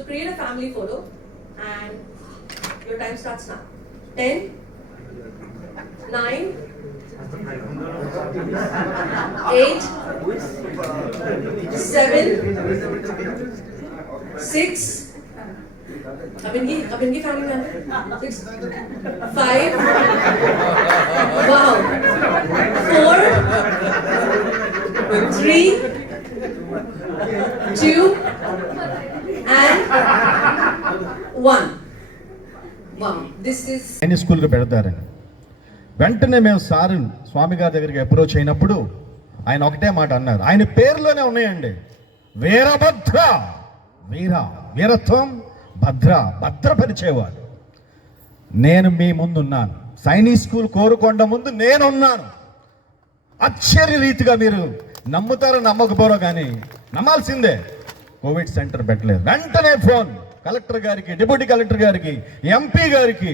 So create a family photo and your time starts now. 10, 9, 8, 7, 6. Abingi family member. 6, 5. Wow. 4, 3, 2, and 1. Wow. This is. ఎన్ని స్కూల్కి పెడతారని వెంటనే మేము sir స్వామి గారి దగ్గరికి అప్రోచ్ అయినప్పుడు ఆయన ఒకటే మాట అన్నారు. ఆయన పేరులోనే ఉన్నాయండి, వీరభద్ర. వీరత్వం, భద్రపరిచేవాడు. నేను మీ ముందున్నాను, సైనిక్ స్కూల్ కోరుకొండ ముందు నేనున్నాను. ఆశ్చర్య రీతిగా మీరు నమ్ముతారో నమ్మకపోరో కానీ నమ్మాల్సిందే, కోవిడ్ సెంటర్ పెట్టలేదు. వెంటనే ఫోన్ కలెక్టర్ గారికి, డిప్యూటీ కలెక్టర్ గారికి, ఎంపీ గారికి,